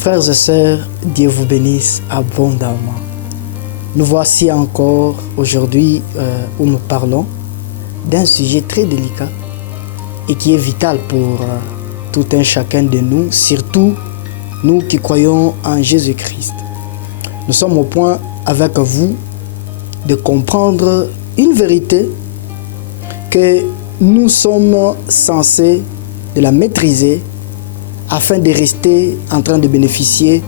Frères et sœurs, Dieu vous bénisse abondamment. Nous voici encore aujourd'hui où nous parlons d'un sujet très délicat et qui est vital pour tout un chacun de nous, surtout nous qui croyons en Jésus-Christ. Nous sommes au point avec vous de comprendre une vérité que nous sommes censés de la maîtriser afin de rester en train de bénéficier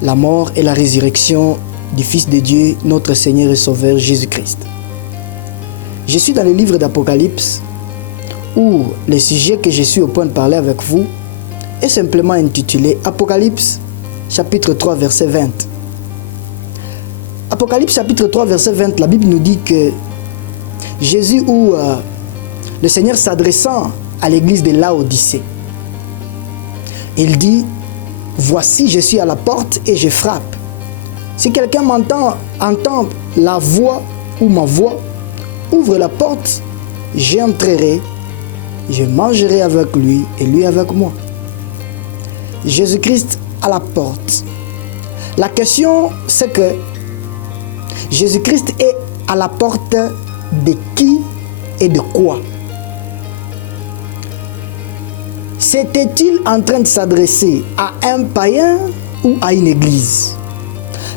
la mort et la résurrection du Fils de Dieu, notre Seigneur et Sauveur Jésus-Christ. Je suis dans le livre d'Apocalypse où le sujet que je suis au point de parler avec vous est simplement intitulé Apocalypse chapitre 3 verset 20. Apocalypse chapitre 3 verset 20, la Bible nous dit que Jésus ou le Seigneur s'adressant à l'église de Laodicée, il dit, voici je suis à la porte et je frappe. Si quelqu'un entend la voix ou ma voix, ouvre la porte, j'entrerai, je mangerai avec lui et lui avec moi. Jésus-Christ à la porte. La question c'est que Jésus-Christ est à la porte de qui et de quoi? S'était-il en train de s'adresser à un païen ou à une église?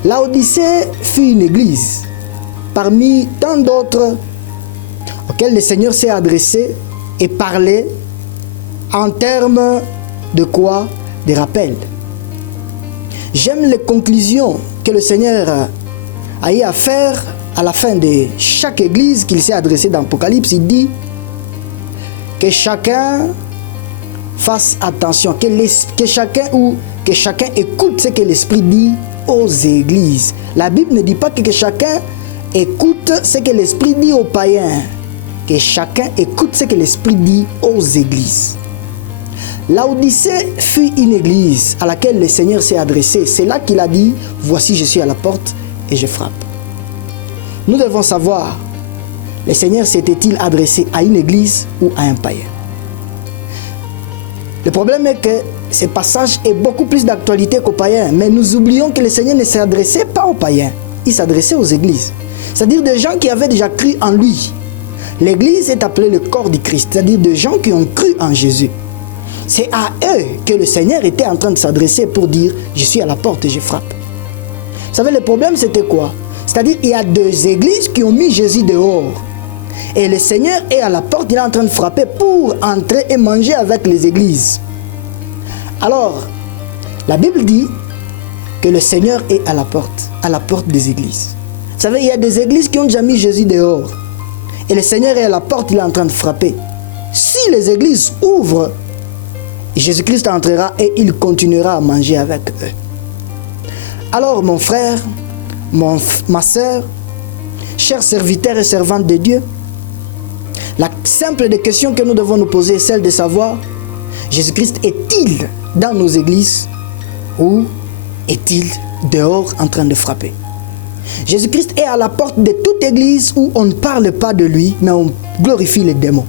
Laodicée fut une église parmi tant d'autres auxquelles le Seigneur s'est adressé et parlé en termes de quoi? Des rappels. J'aime les conclusions que le Seigneur a eu à faire à la fin de chaque église qu'il s'est adressé dans l'Apocalypse. Il dit que chacun fasse attention, que chacun écoute ce que l'Esprit dit aux églises. La Bible ne dit pas que chacun écoute ce que l'Esprit dit aux païens, que chacun écoute ce que l'Esprit dit aux églises. Laodicée fut une église à laquelle le Seigneur s'est adressé. C'est là qu'il a dit, voici je suis à la porte et je frappe. Nous devons savoir, le Seigneur s'était-il adressé à une église ou à un païen? Le problème est que ce passage est beaucoup plus d'actualité qu'aux païens. Mais nous oublions que le Seigneur ne s'adressait pas aux païens. Il s'adressait aux églises. C'est-à-dire des gens qui avaient déjà cru en lui. L'église est appelée le corps du Christ. C'est-à-dire des gens qui ont cru en Jésus. C'est à eux que le Seigneur était en train de s'adresser pour dire « Je suis à la porte et je frappe ». Vous savez, le problème c'était quoi? C'est-à-dire il y a deux églises qui ont mis Jésus dehors. Et le Seigneur est à la porte, il est en train de frapper pour entrer et manger avec les églises. Alors, la Bible dit que le Seigneur est à la porte des églises. Vous savez, il y a des églises qui ont déjà mis Jésus dehors. Et le Seigneur est à la porte, il est en train de frapper. Si les églises ouvrent, Jésus-Christ entrera et il continuera à manger avec eux. Alors, mon frère, ma soeur, chers serviteurs et servantes de Dieu, la simple des questions que nous devons nous poser est celle de savoir, Jésus-Christ est-il dans nos églises ou est-il dehors en train de frapper? Jésus-Christ est à la porte de toute église où on ne parle pas de lui, mais on glorifie les démons.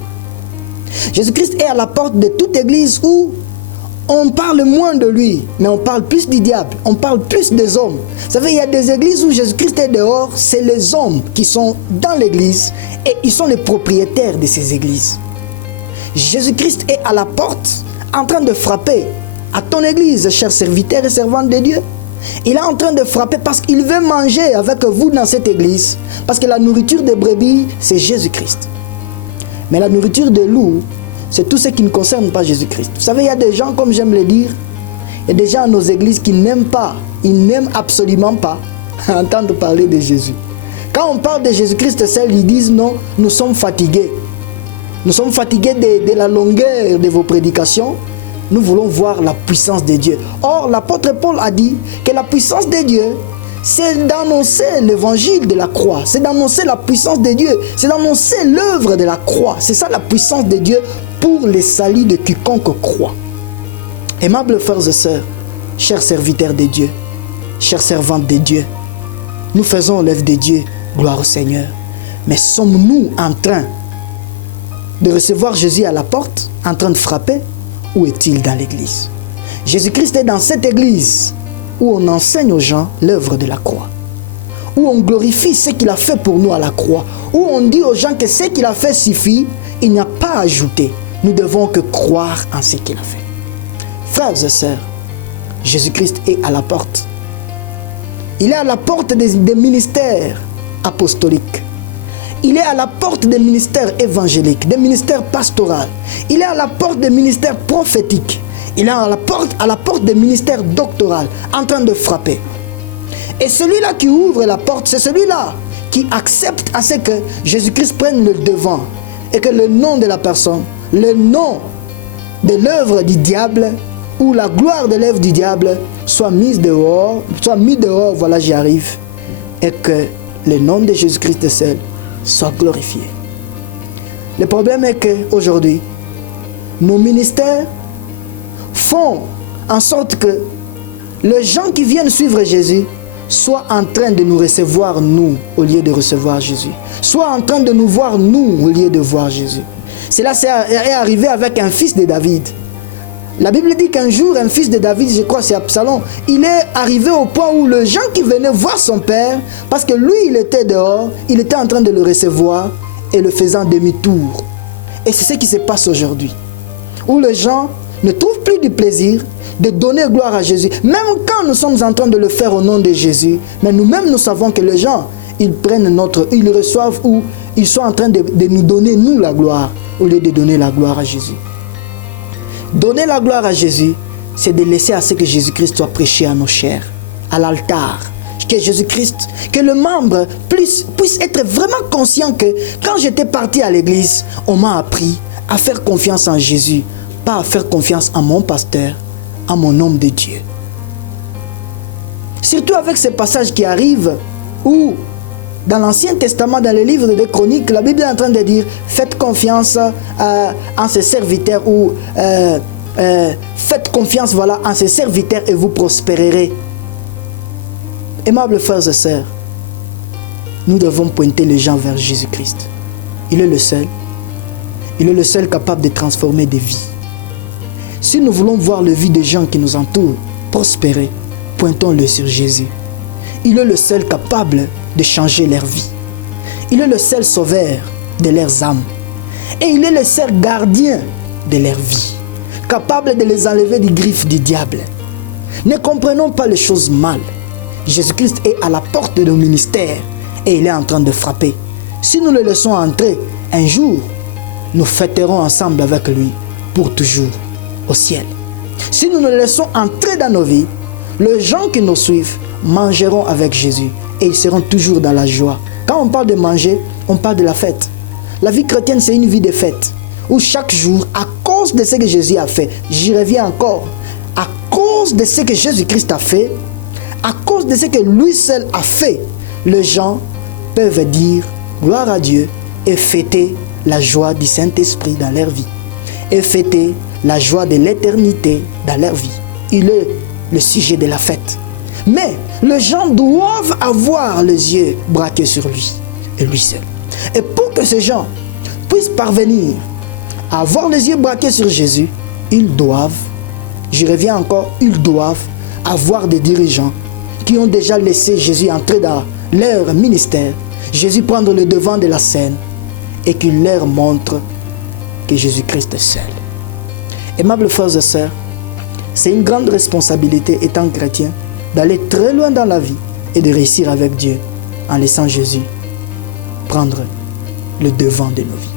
Jésus-Christ est à la porte de toute église où on parle moins de lui, mais on parle plus du diable, on parle plus des hommes. Vous savez, il y a des églises où Jésus-Christ est dehors, c'est les hommes qui sont dans l'église et ils sont les propriétaires de ces églises. Jésus-Christ est à la porte en train de frapper à ton église, chers serviteurs et servantes de Dieu. Il est en train de frapper parce qu'il veut manger avec vous dans cette église. Parce que la nourriture des brebis, c'est Jésus-Christ. Mais la nourriture des loups, c'est tout ce qui ne concerne pas Jésus-Christ. Vous savez, il y a des gens, comme j'aime le dire, il y a des gens dans nos églises qui n'aiment pas, ils n'aiment absolument pas entendre parler de Jésus. Quand on parle de Jésus-Christ, ils disent non, nous sommes fatigués. Nous sommes fatigués de la longueur de vos prédications. Nous voulons voir la puissance de Dieu. Or, l'apôtre Paul a dit que la puissance de Dieu, c'est d'annoncer l'évangile de la croix. C'est d'annoncer la puissance de Dieu. C'est d'annoncer l'œuvre de la croix. C'est ça la puissance de Dieu pour le salut de quiconque croit. Aimables frères et sœurs, chers serviteurs de Dieu, chers servantes de Dieu, nous faisons l'œuvre de Dieu, gloire au Seigneur. Mais sommes-nous en train de recevoir Jésus à la porte, en train de frapper, ou est-il dans l'église? Jésus-Christ est dans cette église où on enseigne aux gens l'œuvre de la croix, où on glorifie ce qu'il a fait pour nous à la croix, où on dit aux gens que ce qu'il a fait suffit, il n'y a pas à ajouter. Nous devons que croire en ce qu'il a fait. Frères et sœurs, Jésus-Christ est à la porte. Il est à la porte des ministères apostoliques. Il est à la porte des ministères évangéliques, des ministères pastoraux. Il est à la porte des ministères prophétiques. Il est à la porte des ministères doctoraux, en train de frapper. Et celui-là qui ouvre la porte, c'est celui-là qui accepte à ce que Jésus-Christ prenne le devant et que le nom de la personne, le nom de l'œuvre du diable ou la gloire de l'œuvre du diable soit mis dehors, voilà j'y arrive, et que le nom de Jésus-Christ seul soit glorifié. Le problème est qu'aujourd'hui, nos ministères font en sorte que les gens qui viennent suivre Jésus soient en train de nous recevoir nous au lieu de recevoir Jésus, soient en train de nous voir nous au lieu de voir Jésus. Cela est arrivé avec un fils de David. La Bible dit qu'un jour, un fils de David, je crois c'est Absalom, il est arrivé au point où les gens qui venaient voir son père, parce que lui il était dehors, il était en train de le recevoir et le faisant demi-tour. Et c'est ce qui se passe aujourd'hui, où les gens ne trouvent plus du plaisir de donner gloire à Jésus, même quand nous sommes en train de le faire au nom de Jésus, mais nous-mêmes nous savons que les gens, ils reçoivent ou ils sont en train de nous donner nous la gloire, au lieu de donner la gloire à Jésus. Donner la gloire à Jésus, c'est de laisser à ce que Jésus-Christ soit prêché à nos chairs, à l'altar. Que Jésus-Christ, que le membre puisse être vraiment conscient que quand j'étais parti à l'église, on m'a appris à faire confiance en Jésus, pas à faire confiance en mon pasteur, en mon homme de Dieu. Surtout avec ces passages qui arrivent où dans l'Ancien Testament, dans le livre des Chroniques, la Bible est en train de dire faites confiance en ses serviteurs ou faites confiance en ses serviteurs et vous prospérerez. Aimables frères et sœurs, nous devons pointer les gens vers Jésus-Christ. Il est le seul. Il est le seul capable de transformer des vies. Si nous voulons voir la vie des gens qui nous entourent prospérer, pointons-le sur Jésus. Il est le seul capable de changer leur vie. Il est le seul sauveur de leurs âmes. Et il est le seul gardien de leur vie, capable de les enlever des griffes du diable. Ne comprenons pas les choses mal. Jésus-Christ est à la porte de nos ministères et il est en train de frapper. Si nous le laissons entrer, un jour, nous fêterons ensemble avec lui pour toujours au ciel. Si nous le laissons entrer dans nos vies, les gens qui nous suivent mangeront avec Jésus et ils seront toujours dans la joie. Quand on parle de manger, on parle de la fête. La vie chrétienne, c'est une vie de fête où chaque jour, à cause de ce que Jésus a fait, j'y reviens encore, à cause de ce que Jésus-Christ a fait, à cause de ce que lui seul a fait, les gens peuvent dire gloire à Dieu et fêter la joie du Saint-Esprit dans leur vie et fêter la joie de l'éternité dans leur vie. Il est le sujet de la fête. Mais les gens doivent avoir les yeux braqués sur lui et lui seul. Et pour que ces gens puissent parvenir à avoir les yeux braqués sur Jésus, ils doivent, j'y reviens encore, ils doivent avoir des dirigeants qui ont déjà laissé Jésus entrer dans leur ministère, Jésus prendre le devant de la scène et qui leur montre que Jésus-Christ est seul. Aimables frères et sœurs, c'est une grande responsabilité étant chrétien d'aller très loin dans la vie et de réussir avec Dieu en laissant Jésus prendre le devant de nos vies.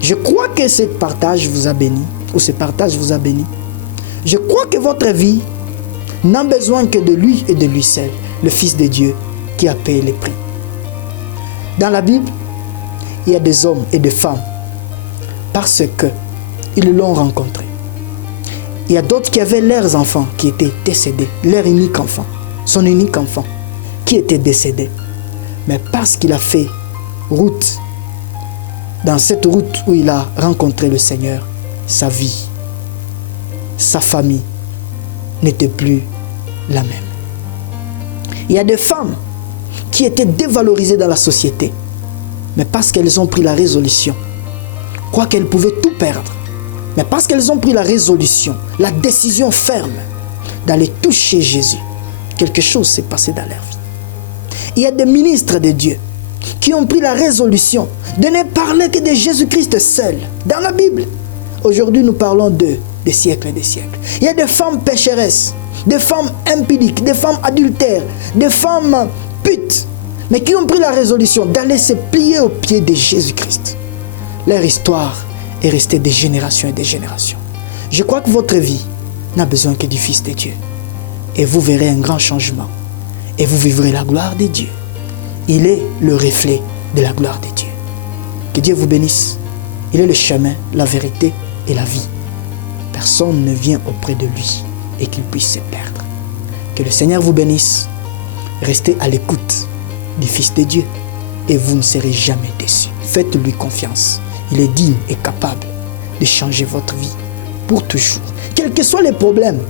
Je crois que ce partage vous a béni, ou ce partage vous a béni. Je crois que votre vie n'a besoin que de lui et de lui seul, le Fils de Dieu qui a payé le prix. Dans la Bible, il y a des hommes et des femmes parce qu'ils l'ont rencontré. Il y a d'autres qui avaient leurs enfants qui étaient décédés, leur unique enfant, son unique enfant qui était décédé. Mais parce qu'il a fait route, dans cette route où il a rencontré le Seigneur, sa vie, sa famille n'était plus la même. Il y a des femmes qui étaient dévalorisées dans la société, mais parce qu'elles ont pris la résolution, quoi qu'elles pouvaient tout perdre, Mais parce qu'elles ont pris la résolution, la décision ferme d'aller toucher Jésus, quelque chose s'est passé dans leur vie. Il y a des ministres de Dieu qui ont pris la résolution de ne parler que de Jésus-Christ seul dans la Bible. Aujourd'hui, nous parlons d'eux des siècles et des siècles. Il y a des femmes pécheresses, des femmes impudiques, des femmes adultères, des femmes putes, mais qui ont pris la résolution d'aller se plier aux pieds de Jésus-Christ. Leur histoire est restée des générations et des générations. Je crois que votre vie n'a besoin que du Fils de Dieu. Et vous verrez un grand changement. Et vous vivrez la gloire de Dieu. Il est le reflet de la gloire de Dieu. Que Dieu vous bénisse. Il est le chemin, la vérité et la vie. Personne ne vient auprès de lui et qu'il puisse se perdre. Que le Seigneur vous bénisse. Restez à l'écoute du Fils de Dieu et vous ne serez jamais déçus. Faites-lui confiance. Il est digne et capable de changer votre vie pour toujours. Quels que soient les problèmes,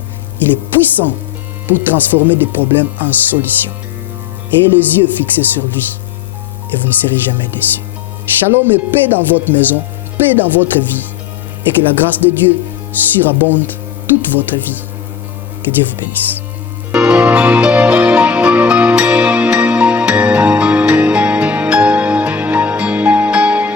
il est puissant pour transformer des problèmes en solutions. Ayez les yeux fixés sur lui et vous ne serez jamais déçus. Shalom et paix dans votre maison, paix dans votre vie et que la grâce de Dieu surabonde toute votre vie. Que Dieu vous bénisse.